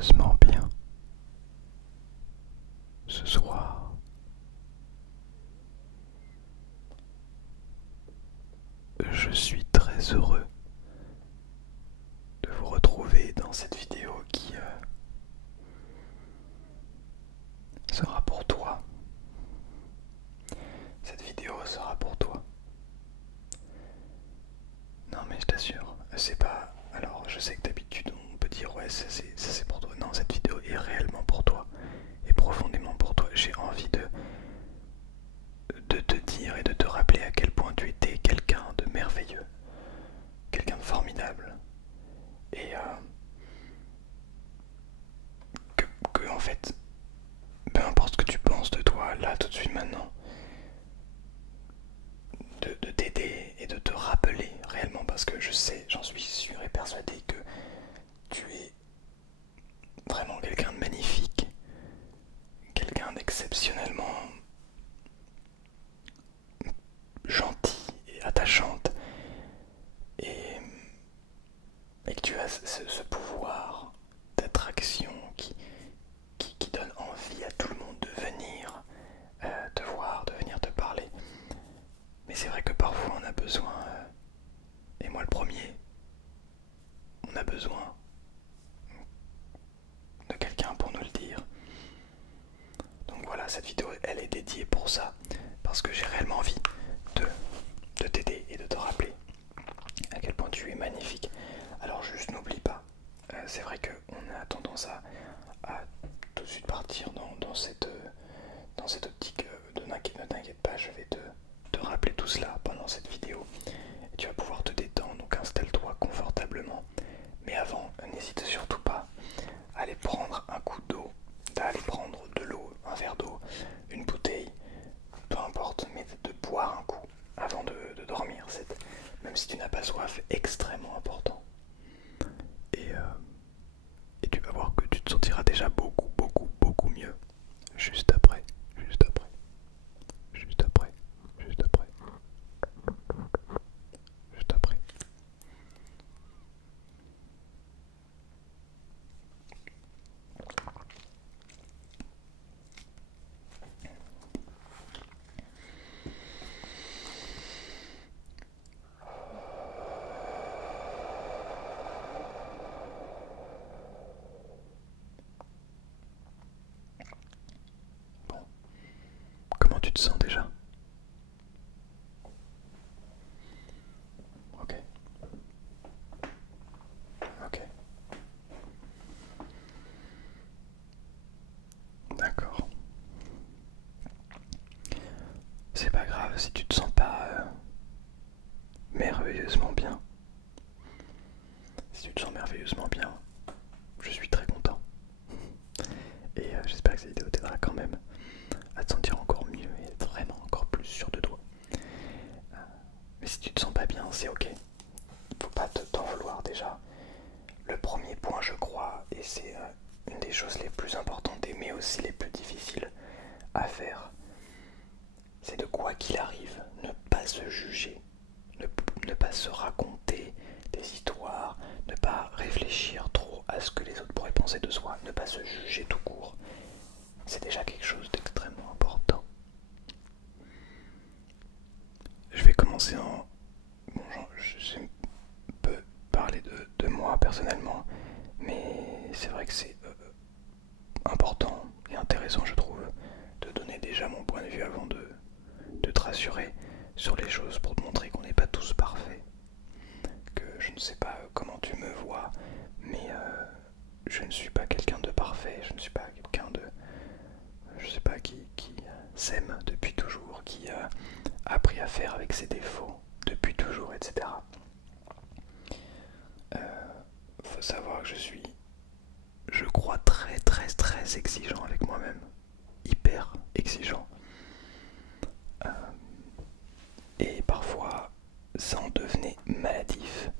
merveilleusement bien. Ce soir, je suis très heureux de vous retrouver dans cette vidéo qui sera pour toi. Cette vidéo sera pour toi. Non mais je t'assure, c'est pas... Alors je sais que d'habitude on peut dire ouais ça c'est pour toi. Non, cette vidéo est réellement pour toi. Et profondément pour toi. J'ai envie de te dire et de te rappeler à quel point tu étais quelqu'un de merveilleux. Quelqu'un de formidable. Et que en fait, peu importe ce que tu penses de toi, là tout de suite maintenant, de t'aider et de te rappeler réellement, parce que je sais, j'en suis sûr et persuadé que tu es vraiment quelqu'un de magnifique, quelqu'un d'exceptionnellement gentil et attachante, et, et que tu as ce pouvoir d'attraction qui donne envie à tout le monde de venir te voir, de venir te parler. Mais c'est vrai que parfois on a besoin, et moi le premier, on a besoin de quelqu'un pour nous le dire. Donc voilà, cette vidéo elle est dédiée pour ça, parce que j'ai réellement envie de t'aider et de te rappeler à quel point tu es magnifique. Alors juste n'oublie pas, c'est vrai qu'on a tendance à tout de suite partir dans cette optique de ne t'inquiète pas, je vais te rappeler tout cela pendant cette vidéo. Et tu vas pouvoir te détendre, donc installe-toi confortablement. Mais avant, n'hésite surtout pas à aller prendre un coup d'eau, d'aller prendre de l'eau, un verre d'eau, une bouteille, peu importe, mais de boire un coup avant de dormir. Même si tu n'as pas soif, extrêmement important. Et, euh, et tu vas voir que tu te sentiras déjà beaucoup mieux juste après, juste après, juste après, juste après, juste après. Bon, comment tu te sens déjà? Ok, ok, d'accord. C'est pas grave si tu te sens pas merveilleusement bien. Si tu te sens merveilleusement bien, je suis très content. Et j'espère que cette vidéo t'aidera quand même à te sentir encore mieux et être vraiment encore plus sûr de toi. Mais si tu te sens pas bien, c'est ok. Faut pas t'en vouloir déjà. Le premier point, je crois, et c'est une des choses les plus importantes mais aussi les plus difficiles à faire, c'est de quoi qu'il arrive, ne pas se juger, ne pas se raconter des histoires, ne pas réfléchir trop à ce que les autres pourraient penser de soi, ne pas se juger tout court. C'est déjà quelque chose d'extrêmement important. Je vais commencer en... Bon, je peux parler de moi personnellement, mais c'est vrai que c'est important et intéressant, je trouve, de donner déjà mon point de vue avant de te rassurer sur les choses pour te montrer qu'on n'est pas tous parfaits. Que je ne sais pas comment tu me vois, mais je ne suis pas quelqu'un de parfait, je ne suis pas quelqu'un de... Je sais pas qui s'aime depuis toujours, qui a appris à faire avec ses défauts depuis toujours, etc. Faut savoir que je crois très exigeant avec moi-même, hyper exigeant. Et parfois, ça en devenait maladif.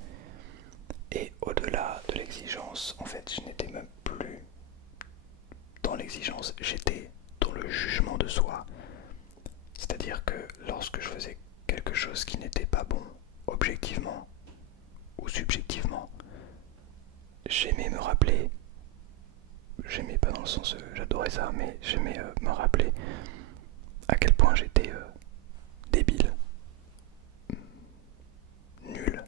Et au-delà de l'exigence, en fait, je n'étais même plus dans l'exigence, j'étais dans le jugement de soi. C'est-à-dire que lorsque je faisais quelque chose qui n'était pas bon, objectivement ou subjectivement, j'aimais me rappeler j'aimais pas dans le sens j'adorais ça, mais j'aimais me rappeler à quel point j'étais débile, nul,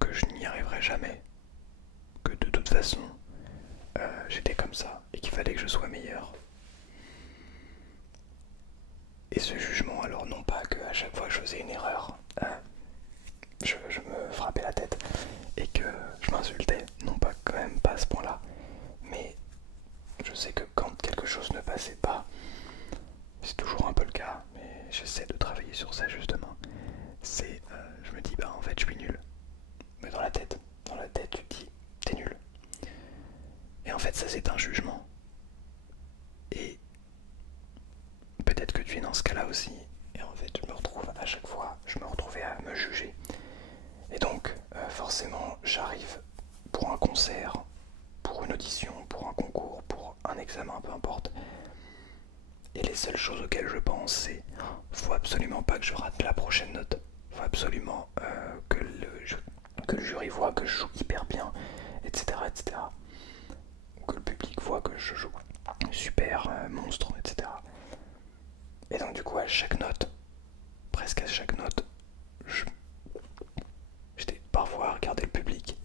que je n'y arriverais jamais, que de toute façon j'étais comme ça et qu'il fallait que je sois meilleur. Et ce jugement, alors non pas que à chaque fois que je faisais une erreur, je me frappais la tête et que je m'insultais, non pas quand même pas à ce point-là, mais je sais que quand quelque chose ne passait pas, c'est toujours un peu le cas, mais j'essaie de travailler sur ça justement. C'est, je me dis bah en fait je suis nul, mais dans la tête tu te dis t'es nul. Et en fait ça c'est un jugement. Et peut-être que tu es dans ce cas-là aussi. Et en fait je me retrouve à chaque fois, je me retrouvais à me juger. Et donc forcément j'arrive pour un concert, pour une audition, pour un concours, pour un examen, peu importe. Et les seules choses auxquelles je pense c'est faut absolument pas que je rate la prochaine note. Faut absolument que le jury voit que je joue hyper bien, etc. etc. Ou que le public voit que je joue super monstre, etc. Et donc du coup à chaque note, presque à chaque note, j'étais parfois à regarder le public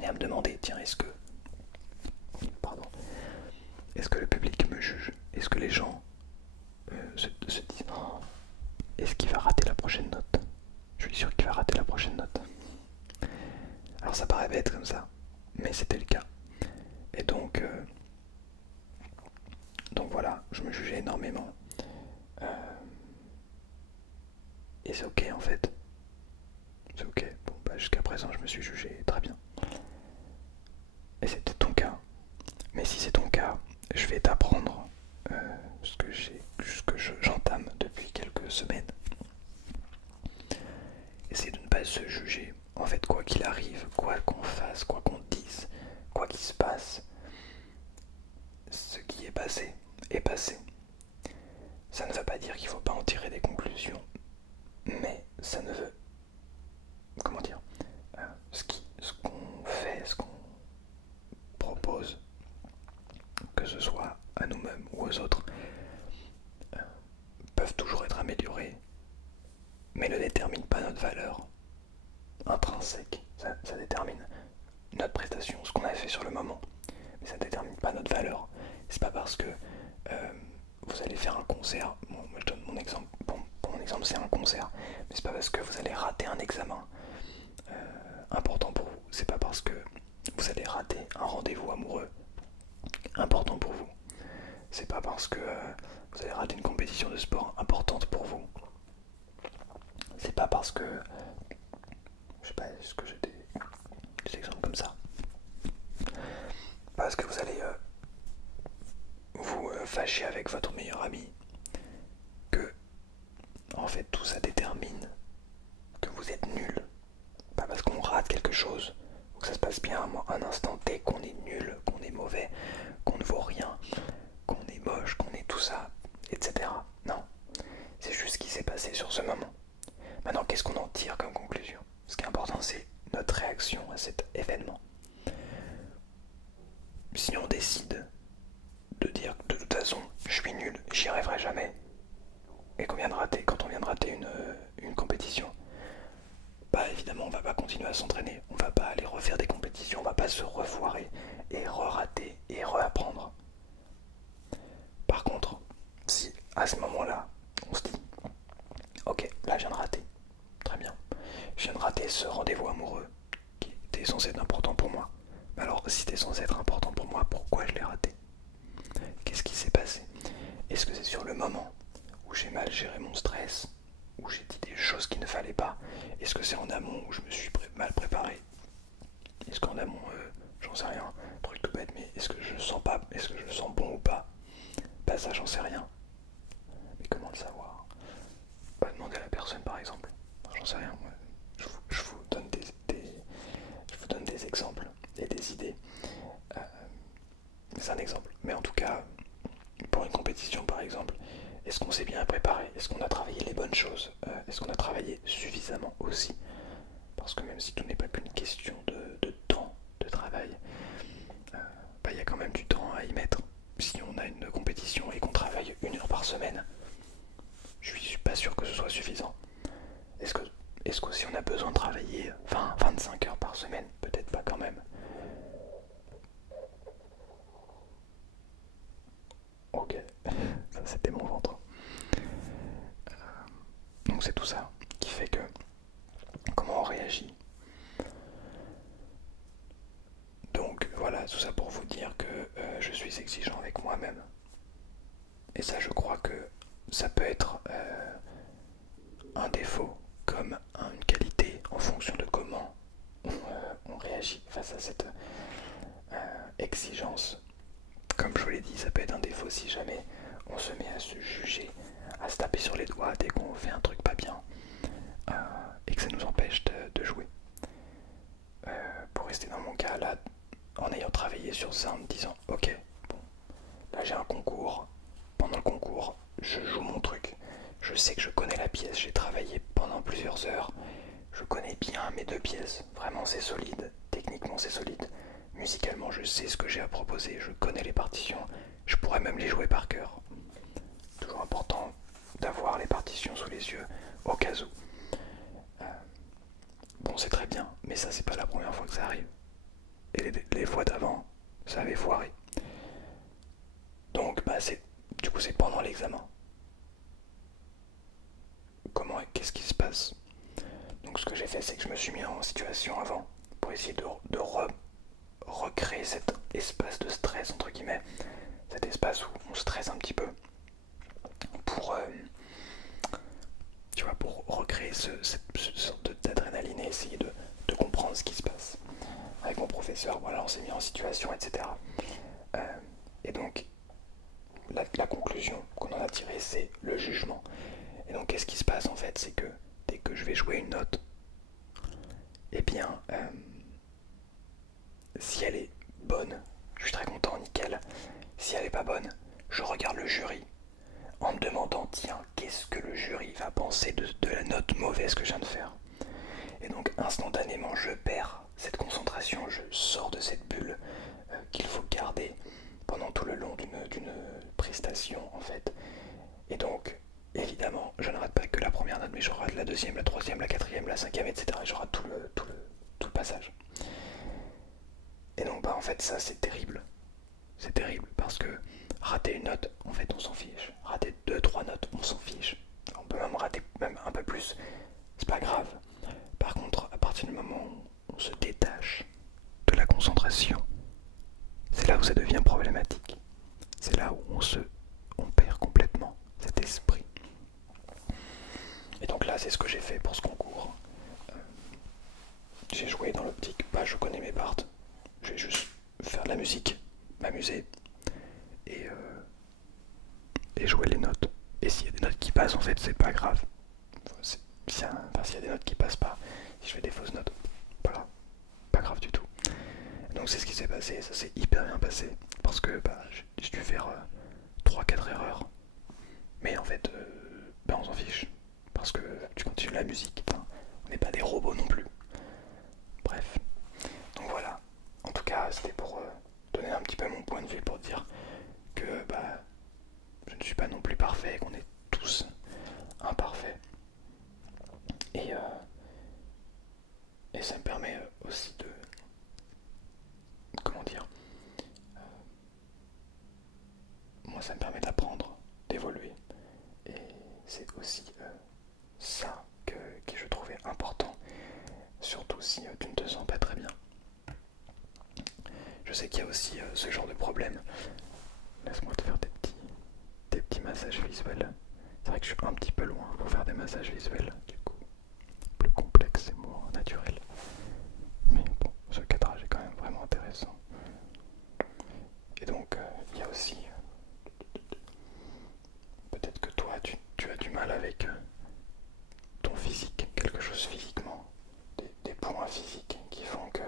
et à me demander tiens est-ce que le public me juge? Est-ce que les gens se disent oh, est-ce qu'il va rater la prochaine note? Je suis sûr qu'il va rater la prochaine note. Alors ça paraît bête comme ça, mais c'était le cas. Et donc voilà, je me jugeais énormément. Et c'est ok en fait. C'est ok. Bon bah jusqu'à présent je me suis jugé très bien. Et c'est peut-être ton cas. Mais si c'est ton cas, je vais t'apprendre ce que j'entame depuis quelques semaines. Essayer de ne pas se juger. En fait, quoi qu'il arrive, quoi qu'on fasse, quoi qu'on dise, quoi qu'il se passe, ce qui est passé est passé. Ça ne veut pas dire qu'il ne faut pas en tirer des conclusions, mais ça ne veut, comment dire, ce qu'on fait, ce qu'on propose, que ce soit à nous-mêmes ou aux autres, peuvent toujours être améliorés, mais ne déterminent pas notre valeur intrinsèque. Ça détermine notre prestation, ce qu'on a fait sur le moment, mais ça ne détermine pas notre valeur. C'est pas parce que vous allez faire un concert, bon, moi je donne mon exemple, bon, pour mon exemple c'est un concert, mais c'est pas parce que vous allez rater un examen important pour vous, c'est pas parce que vous allez rater un rendez-vous amoureux important pour vous, c'est pas parce que vous allez rater une compétition de sport importante pour vous, c'est pas parce que, je sais pas, est-ce que j'ai des exemples comme ça, parce que vous allez vous fâcher avec votre meilleur ami, que en fait tout ça détermine que vous êtes nul. Pas parce qu'on rate quelque chose ou que ça se passe bien un instant T qu'on est nul, qu'on est mauvais, qu'on ne vaut rien, qu'on est moche, qu'on est tout ça, etc. Non, c'est juste ce qui s'est passé sur ce moment. Maintenant, qu'est-ce qu'on en tire comme conclusion? Ce qui est important, c'est notre réaction à cet événement. Si on décide de dire que de toute façon, je suis nul, j'y arriverai jamais, et qu'on vient de rater, quand on vient de rater une compétition, bah évidemment on va pas continuer à s'entraîner, on va pas aller refaire des compétitions, on va pas se refoirer et re-rater et re-apprendre. Par contre, si à ce moment-là, on se dit ok, là je viens de rater, très bien, je viens de rater ce rendez-vous amoureux qui était censé être important pour moi. Alors si c'était censé être important pour moi, pourquoi je l'ai raté? Qu'est-ce qui s'est passé? Est-ce que c'est sur le moment où j'ai mal géré mon stress, où j'ai dit des choses qu'il ne fallait pas? Est-ce que c'est en amont où je me suis mal préparé? Est-ce qu'en amont, j'en sais rien, truc tout bête, mais est-ce que je sens pas, est-ce que je sens bon ou pas? Bah ça j'en sais rien. Mais comment le savoir? Pas demander à la personne par exemple. J'en sais rien, moi. Je vous donne je vous donne des exemples et des idées. C'est un exemple. Mais en tout cas, pour une compétition par exemple, est-ce qu'on s'est bien préparé? Est-ce qu'on a travaillé les bonnes choses? Est-ce qu'on a travaillé suffisamment aussi? Parce que même si tout n'est pas qu'une question de temps de travail, suffisant? Est-ce que, est-ce qu'aussi on a besoin de travailler 20-25 heures par semaine? Peut-être pas quand même. Ok, ça c'était mon ventre. Donc c'est tout ça qui fait que comment on réagit. Donc voilà, tout ça pour vous dire que je suis exigeant avec moi-même. Et ça, je crois que ça peut être un défaut comme une qualité en fonction de comment on réagit face à cette exigence. Comme je vous l'ai dit, ça peut être un défaut si jamais on se met à se juger, à se taper sur les doigts dès qu'on fait un truc pas bien et que ça nous empêche de jouer. Pour rester dans mon cas, là, en ayant travaillé sur ça, en me disant ok, bon, là j'ai un concours, pendant le concours, je joue mon truc, je sais que je connais la pièce, j'ai travaillé pendant plusieurs heures, je connais bien mes deux pièces, vraiment c'est solide, techniquement c'est solide, musicalement je sais ce que j'ai à proposer, je connais les partitions, je pourrais même les jouer par cœur. Toujours important d'avoir les partitions sous les yeux au cas où. Bon, c'est très bien, mais ça c'est pas la première fois que ça arrive. Et les fois d'avant, ça avait foiré. Donc bah du coup c'est pendant l'examen. Qu'est-ce qui se passe? Donc ce que j'ai fait, c'est que je me suis mis en situation avant pour essayer de recréer cet espace de stress entre guillemets, cet espace où on stresse un petit peu pour tu vois, pour recréer cette sorte d'adrénaline et essayer de comprendre ce qui se passe. Avec mon professeur, voilà, on s'est mis en situation, etc. Et donc la conclusion qu'on en a tirée, c'est le jugement. Et donc qu'est-ce qui se passe en fait, c'est que dès que je vais jouer une note, eh bien si elle est bonne, je suis très content, nickel. Si elle est pas bonne, je regarde le jury en me demandant tiens, qu'est-ce que le jury va penser de la note mauvaise que je viens de faire. Et donc instantanément je perds cette concentration, je sors de cette bulle qu'il faut garder pendant tout le long d'une prestation en fait. Et donc évidemment je ne rate pas que la première note, mais je rate la deuxième, la troisième, la quatrième, la cinquième, etc. Et je rate tout le passage. Et donc bah en fait ça c'est terrible. C'est terrible parce que rater une note, en fait on s'en fiche. Rater 2-3 notes, on s'en fiche. On peut même rater même un peu plus, c'est pas grave. Par contre, à partir du moment où on se détache de la concentration, c'est là où ça devient problématique. C'est là où on perd complètement cet esprit. Et donc là, c'est ce que j'ai fait pour ce concours. J'ai joué dans l'optique, bah je connais mes parts, je vais juste faire de la musique, m'amuser et jouer les notes. Et s'il y a des notes qui passent, en fait, c'est pas grave. S'il y a des notes qui passent pas, si je fais des fausses notes, voilà, pas grave du tout. Donc c'est ce qui s'est passé, ça s'est hyper bien passé, parce que bah, j'ai dû faire 3-4 erreurs. Mais en fait, bah, on s'en fiche, parce que tu continues la musique, enfin, on n'est pas des robots non plus. Bref, donc voilà. En tout cas, c'était pour donner un petit peu mon point de vue, pour dire que bah, je ne suis pas non plus parfait, qu'on est tous imparfaits. Et ça me permet aussi de... Comment dire, moi ça me permet d'apprendre, d'évoluer. Et c'est aussi ça que je trouvais important. Surtout si tu ne te sens pas très bien. Je sais qu'il y a aussi ce genre de problème. Laisse-moi te faire des petits massages visuels. C'est vrai que je suis un petit peu loin pour faire des massages visuels. Du coup, plus complexe et moins naturel. Mais bon, ce cadrage est quand même vraiment intéressant. Et donc, il y a aussi... peut-être que toi, tu as du mal avec ton physique, quelque chose physiquement. Des points physiques qui font que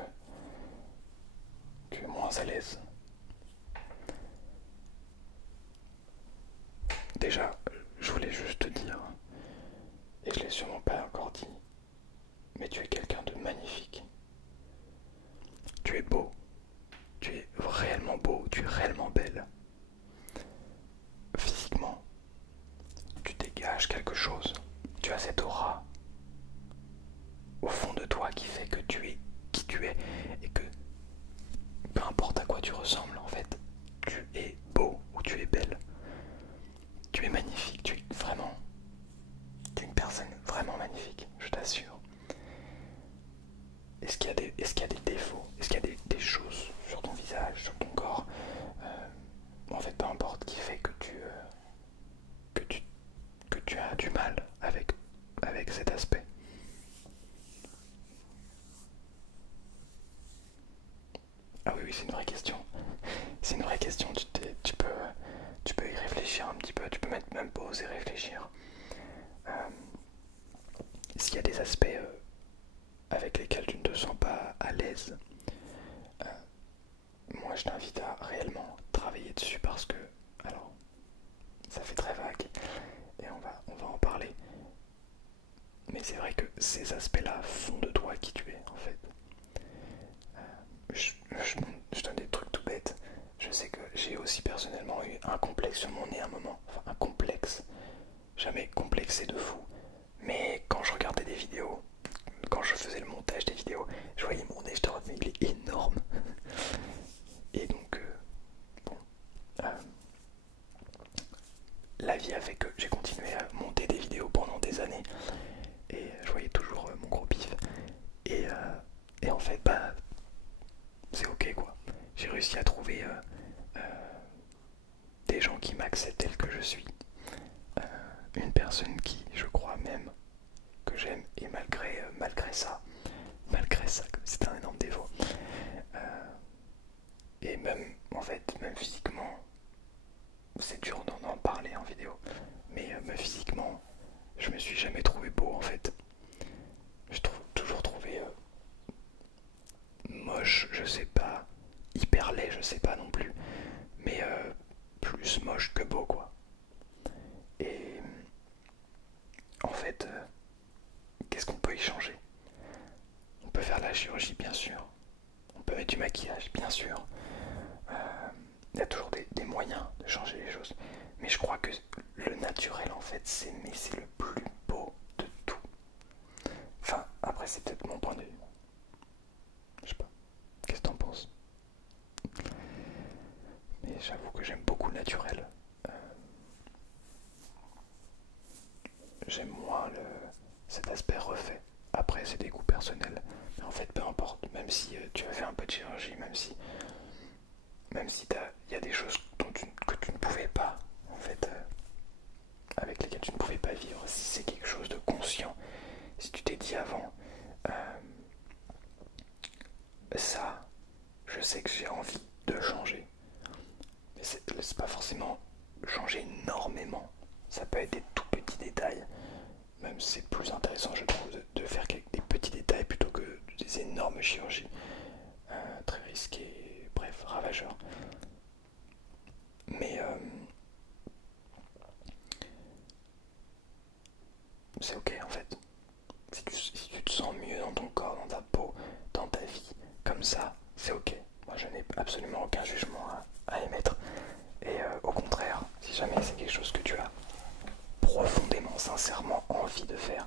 tu es moins à l'aise. Déjà, je voulais juste te dire, et je l'ai sûrement pas encore dit, mais tu es quelqu'un de magnifique. Tu es beau, tu es réellement beau, tu es réellement belle. Physiquement, tu dégages quelque chose. Tu as est-ce qu'il y a des défauts, est-ce qu'il y a des choses sur ton visage, sur ton corps, en fait peu importe, qui fait que tu as du mal avec cet aspect. Ah oui, oui, c'est une vraie question. C'est une vraie question, tu peux y réfléchir un petit peu, tu peux mettre même pause et réfléchir. Euh, S'il y a des aspects avec lesquels tu ne te sens pas à l'aise, moi je t'invite à réellement travailler dessus parce que, alors, ça fait très vague et on va en parler. Mais c'est vrai que ces aspects-là font de toi qui tu es en fait. Je donne des trucs tout bêtes. Je sais que j'ai aussi personnellement eu un complexe sur mon nez à un moment. Enfin, un complexe. Jamais complexé de fou. Mais quand je regardais des vidéos, quand je faisais le montage des vidéos, je voyais mon nez, je te mais il est énorme. Et donc, bon. Euh, la vie a fait que j'ai continué à monter des vidéos pendant des années. Et je voyais toujours mon gros pif. Et en fait, bah, c'est ok quoi. J'ai réussi à trouver des gens qui m'acceptent tel que je suis. Une personne qui, je crois même, que j'aime, et malgré ça, comme c'était un énorme défaut. Et même, en fait, même physiquement, c'est dur d'en parler en vidéo, mais même physiquement, je me suis jamais trouvé beau en fait. J'ai toujours trouvé moche, je sais pas, hyper laid, je sais pas non plus, mais plus moche que beau quoi. Et en fait, qu'est-ce qu'on peut y changer? On peut faire de la chirurgie, bien sûr. On peut mettre du maquillage, bien sûr. Il y a toujours des moyens de changer les choses. Mais je crois que le naturel, en fait, c'est le plus beau de tout. Enfin, après, c'est peut-être mon point de vue. Je sais pas. Qu'est-ce que t'en penses? Mais j'avoue que j'aime beaucoup le naturel. Euh, J'aime moins cet aspect refait. Après, c'est des goûts personnels. Mais en fait, peu importe. Même si tu as fait un peu de chirurgie, même si il y a des choses que tu ne pouvais pas, en fait, avec lesquelles tu ne pouvais pas vivre, si c'est quelque chose de conscient, si tu t'es dit avant, euh, ça, je sais que j'ai envie de changer. Mais c'est pas forcément changer énormément. Ça peut être des tout petits détails. Même c'est plus intéressant, je trouve, de faire des petits détails plutôt que des énormes chirurgies. Très risquées, bref, ravageurs. Mais c'est ok en fait. Si tu te sens mieux dans ton corps, dans ta peau, dans ta vie, comme ça, c'est ok. Moi je n'ai absolument aucun jugement à émettre. Et au contraire, si jamais c'est quelque chose que tu as profondément, sincèrement envie de faire,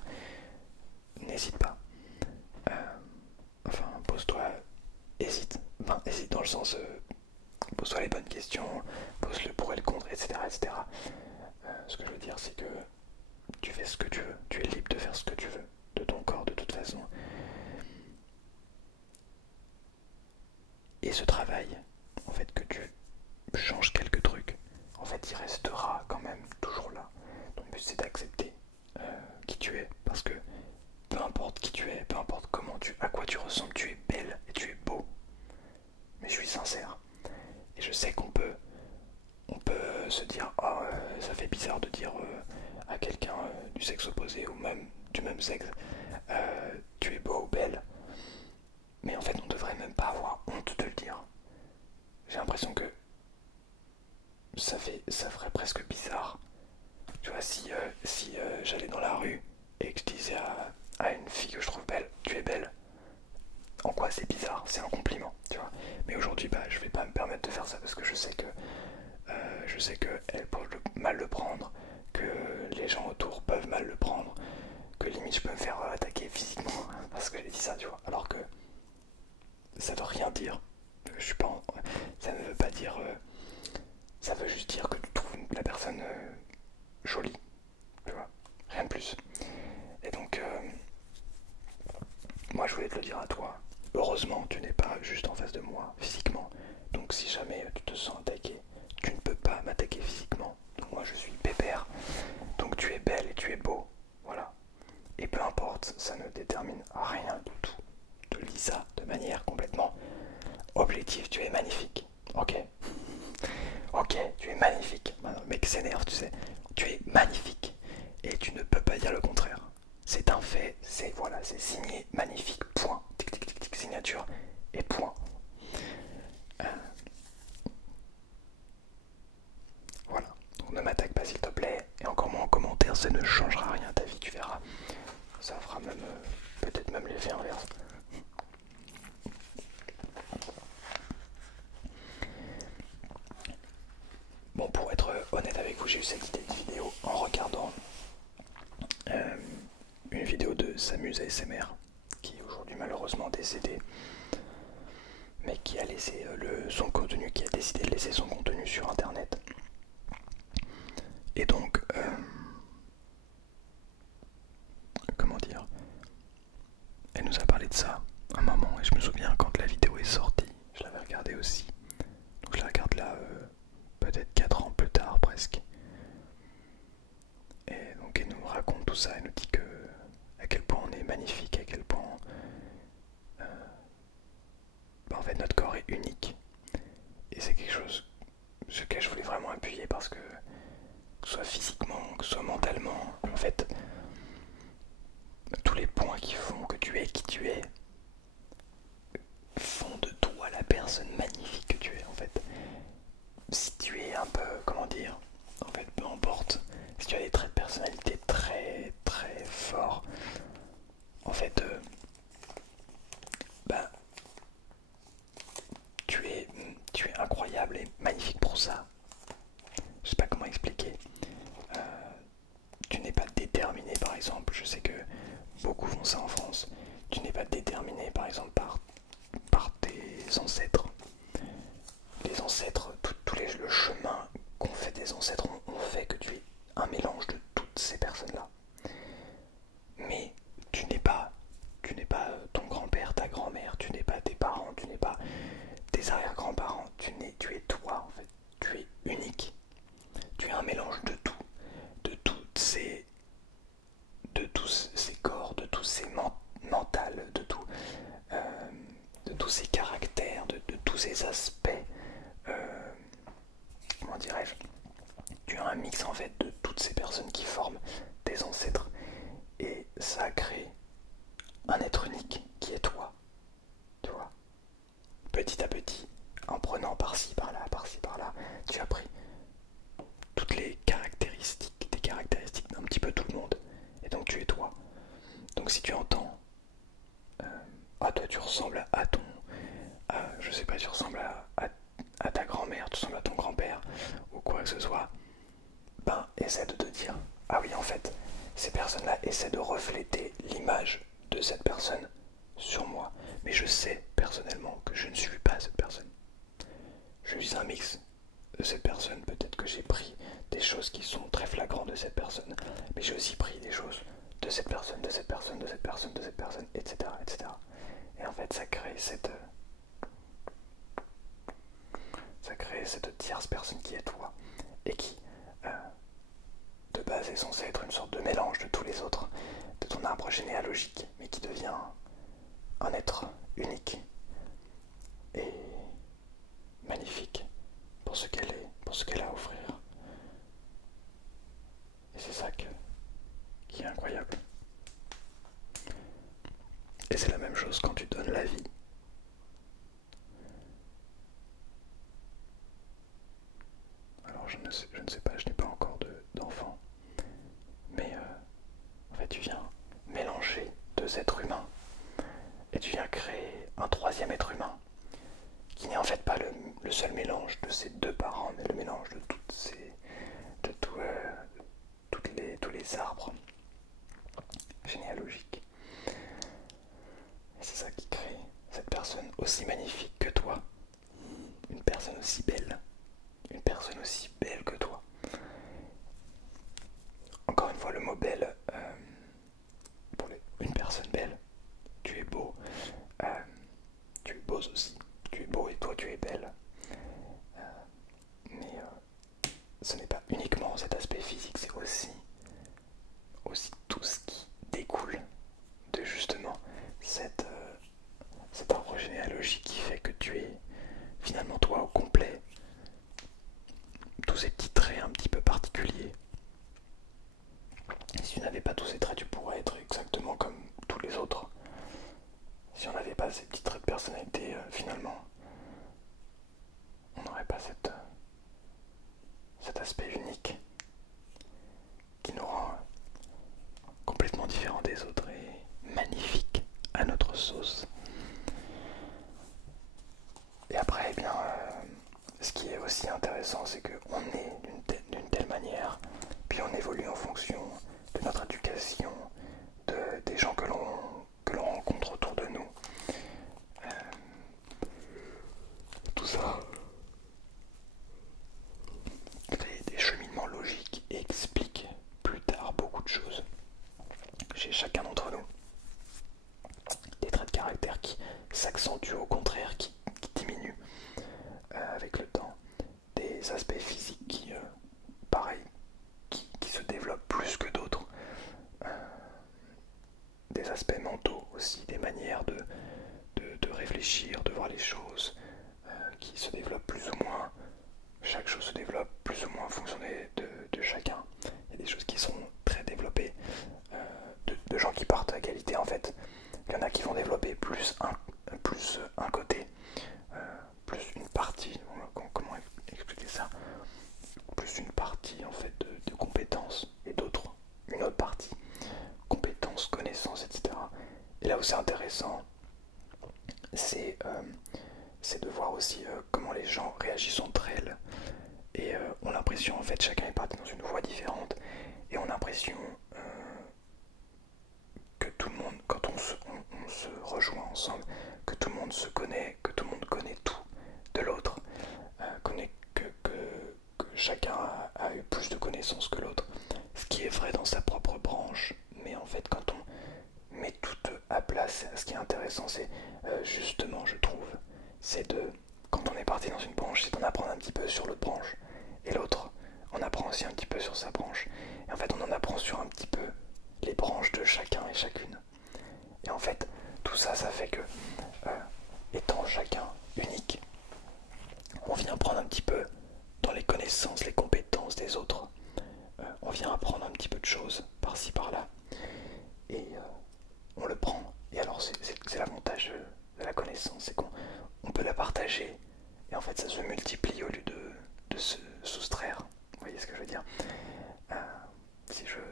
n'hésite pas. Euh, enfin, pose-toi, hésite. Enfin, hésite dans le sens, pose-toi les bonnes questions, pose le pour et le contre, etc. etc. Ce que je veux dire, c'est que tu fais ce que tu veux, tu es libre de faire ce que tu veux, de ton corps de toute façon. Et ce travail, en fait, que tu changes quelques trucs, en fait, il restera quand même toujours là. Ton but, c'est d'accepter qui tu es, parce que peu importe qui tu es, peu importe à quoi tu ressembles, tu es belle et tu es beau. Mais je suis sincère. Et je sais on peut se dire, oh, ça fait bizarre de dire à quelqu'un du sexe opposé ou même du même sexe, tu es beau ou belle. Mais en fait, on devrait même pas avoir honte de le dire. J'ai l'impression que ça ferait presque bizarre. Tu vois, si j'allais dans la rue et que je disais à une fille que je trouve belle, tu es belle, en quoi c'est bizarre? C'est un compliment, tu vois. Mais aujourd'hui, bah, je vais pas me permettre de faire ça parce que je sais que elle peut mal le prendre, que les gens autour peuvent mal le prendre, que limite je peux me faire attaquer physiquement parce que j'ai dit ça, tu vois. Alors que ça veut rien dire. Je suis pas ça ne veut pas dire ça veut juste dire que tu trouves la personne jolie, tu vois, rien de plus. Et donc moi je voulais te le dire à toi, malheureusement, tu n'es pas juste en face de moi physiquement. Donc si jamais tu te sens attaqué, tu ne peux pas m'attaquer physiquement. Donc moi je suis pépère. Donc tu es belle et tu es beau. Voilà. Et peu importe, ça ne détermine rien du tout. Je te dis ça de manière complètement objective. Tu es magnifique. Ok. Ok, tu es magnifique. Maintenant, le mec s'énerve, tu sais. Tu es magnifique. Et tu ne peux pas dire le contraire. C'est un fait, c'est voilà, c'est signé, magnifique, point. Tic, tic, tic, tic, signature et point. Euh, voilà. Donc ne m'attaque pas s'il te plaît. Et encore moins en commentaire, ça ne changera rien à ta vie, tu verras. Ça fera même peut-être même l'effet inverse. Bon, pour être honnête avec vous, j'ai eu cette idée de vidéo en regardant une vidéo de Samuse ASMR, qui est aujourd'hui malheureusement décédé, mais qui a laissé son contenu, qui a décidé de laisser son contenu sur internet. Et donc, comment dire, elle nous a parlé de ça un moment, et je me souviens quand la vidéo est sortie, je l'avais regardée aussi. Donc je la regarde là, peut-être 4 ans plus tard presque. Et donc elle nous raconte tout ça, elle nous dit que à quel point on est magnifique, à quel point en fait notre corps est unique. Et c'est quelque chose sur lequel je voulais vraiment appuyer parce que ce soit physiquement, que ce soit mentalement, en fait, tous les points qui font que tu es qui tu es font de toi la personne magnifique que tu es en fait. Si tu es un peu, comment dire, en fait, peu importe, si tu as des traits de personnalité très très forts, en fait, bah, tu es incroyable et magnifique pour ça. Je sais pas comment expliquer. Tu n'es pas déterminé par exemple, je sais que beaucoup font ça en France, tu n'es pas déterminé par exemple par tes ancêtres. Les ancêtres, le chemin qu'ont fait des ancêtres ont fait que tu es un mélange de toutes ces personnes-là. Mais tu n'es pas ton grand-père, ta grand-mère, tu n'es pas tes parents, tu n'es pas tes arrière-grands-parents, tu es toi en fait, tu es unique. Tu es un mélange de tout, de toutes ces de tous ces corps, de tous ces mentales, de tous ces caractères, de tous ces aspects, comment dirais-je, tu as un mix en fait de toutes ces personnes qui forment tes ancêtres et ça crée un être unique qui est toi, tu vois. Petit à petit, en prenant par-ci, par-ci, par-là, tu as pris toutes les caractéristiques, des caractéristiques d'un petit peu tout le monde et donc tu es toi. Donc si tu entends ah toi tu ressembles à ton je sais pas, tu ressembles à ta grand-mère, tu ressembles à ton grand-père ou quoi que ce soit, ben essaie de te dire ah oui en fait ces personnes là essaient de refléter l'image de cette personne sur moi, mais je sais personnellement que je ne suis pas cette personne, je suis un mix de cette personne. Peut-être que j'ai pris des choses qui sont très flagrantes de cette personne, mais j'ai aussi pris des choses de cette personne, de cette personne, de cette personne, de cette personne, etc. etc. Et en fait, ça crée cette tierce personne qui est toi et qui, de base, est censée être une sorte de mélange de tous les autres, de ton arbre généalogique, mais qui devient un être unique et magnifique pour ce qu'elle est, pour ce qu'elle a à offrir. Et c'est ça qui est incroyable. Et c'est la même chose quand tu donnes la vie. Alors je ne sais pas, je n'ai pas encore d'enfant, mais en fait tu viens mélanger deux êtres humains et tu viens créer un troisième être humain qui n'est en fait pas le seul mélange de ces deux parents, mais le mélange de tous les arbres généalogiques. Et c'est ça qui crée cette personne aussi magnifique que toi, une personne aussi belle. Une personne aussi belle que toi. Encore une fois, le mot belle, pour une personne belle, tu es beau, choses aussi. Tu es beau et toi tu es belle. Mais ce n'est pas uniquement cet aspect physique, c'est aussi tout ce qui découle de justement cet arbre généalogique qui fait que tu es finalement toi au complet. Tous ces petits traits un petit peu particuliers. Et si tu n'avais pas tous ces traits, tu pourrais être exactement comme tous les autres. Si on n'avait pas ces petits traits de personnalité, finalement, on n'aurait pas cet aspect unique qui nous rend complètement différents des autres et magnifique à notre sauce. Et après, eh bien, ce qui est aussi intéressant, c'est qu'on est d'une telle manière, puis on évolue en fonction de notre éducation, des gens que l'on rencontre autour de nous. Tout ça crée des cheminements logiques et explique plus tard beaucoup de choses chez chacun d'entre nous. Des traits de caractère qui s'accentuent, au contraire, qui diminuent avec le temps. Des aspects physiques qui, pareil, qui se développent plus que d'autres. Des aspects mentaux aussi, des manières de réfléchir, de voir les choses, qui se développent plus ou moins. Chaque chose se développe plus ou moins en fonction de chacun. Il y a des choses qui sont très développées, de gens qui partent à égalité en fait. Il y en a qui vont développer plus un côté, plus une partie, comment expliquer ça, plus une partie en fait de compétences et d'autres une autre partie, compétences, connaissances, etc. Et là où c'est intéressant, c'est de voir aussi comment les gens réagissent entre elles et ont l'impression en fait chacun est parti dans une voie différente et ont l'impression que tout le monde, quand on se rejoint ensemble, que tout le monde se connaît, que tout le monde connaît tout de l'autre, que chacun a eu plus de connaissances que l'autre, ce qui est vrai dans sa propre branche, mais en fait quand on met tout à place, ce qui est intéressant c'est justement je trouve, c'est quand on est parti dans une branche, c'est d'en apprendre un petit peu sur l'autre branche, et l'autre on apprend aussi un petit peu sur sa branche, et en fait on en apprend sur un petit peu les branches de chacun et chacune. Et en fait, tout ça, ça fait que, étant chacun unique, on vient prendre un petit peu dans les connaissances, les compétences des autres. On vient apprendre un petit peu de choses par-ci, par-là. Et on le prend. Et alors, c'est l'avantage de la connaissance, c'est qu'on peut la partager. Et en fait, ça se multiplie au lieu de se soustraire. Vous voyez ce que je veux dire ?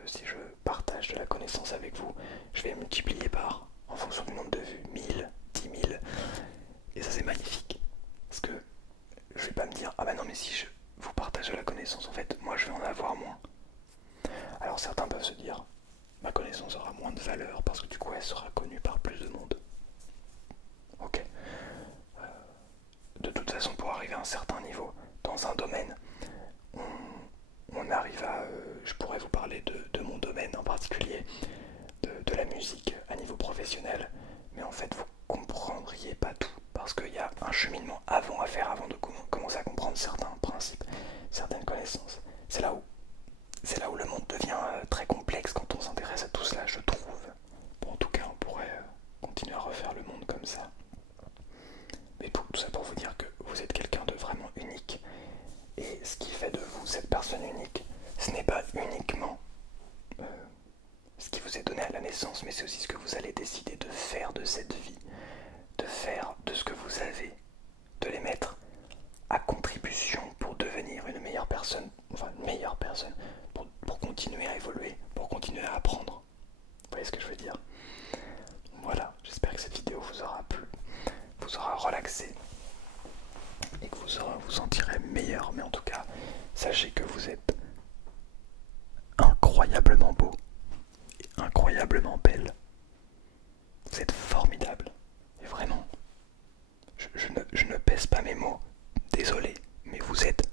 Si je partage de la connaissance avec vous, je vais multiplier par, en fonction du nombre de vues, 1000, 10 000. Et ça c'est magnifique. Parce que je vais pas me dire, ah bah non mais si je vous partage de la connaissance, en fait, moi je vais en avoir moins. Alors certains peuvent se dire, ma connaissance aura moins de valeur parce que du coup elle sera connue par plus de monde. Ok. De toute façon, pour arriver à un certain niveau dans un domaine, on arrive à, je pourrais vous parler de mon domaine en particulier, de la musique à niveau professionnel, mais en fait vous comprendriez pas tout, parce qu'il y a un cheminement avant à faire avant de commencer à comprendre certains principes, certaines connaissances. C'est là où le monde devient très complexe quand on s'intéresse à tout cela, je trouve. Bon, en tout cas, on pourrait continuer à refaire le monde comme ça. Mais tout ça pour vous dire que vous êtes quelqu'un de vraiment unique. Et ce qui fait de vous cette personne unique, ce n'est pas uniquement ce qui vous est donné à la naissance, mais c'est aussi ce que vous allez décider de faire de cette vie, de faire de ce que vous avez, de les mettre à contribution pour devenir une meilleure personne, pour continuer à évoluer, pour continuer à apprendre. Vous voyez ce que je veux dire ? Voilà, j'espère que cette vidéo vous aura plu, vous aura relaxé, et que vous vous sentirez meilleur. Mais en tout cas, sachez que vous êtes incroyablement beau et incroyablement belle. Vous êtes formidable. Et vraiment, je ne pèse pas mes mots. Désolé, mais vous êtes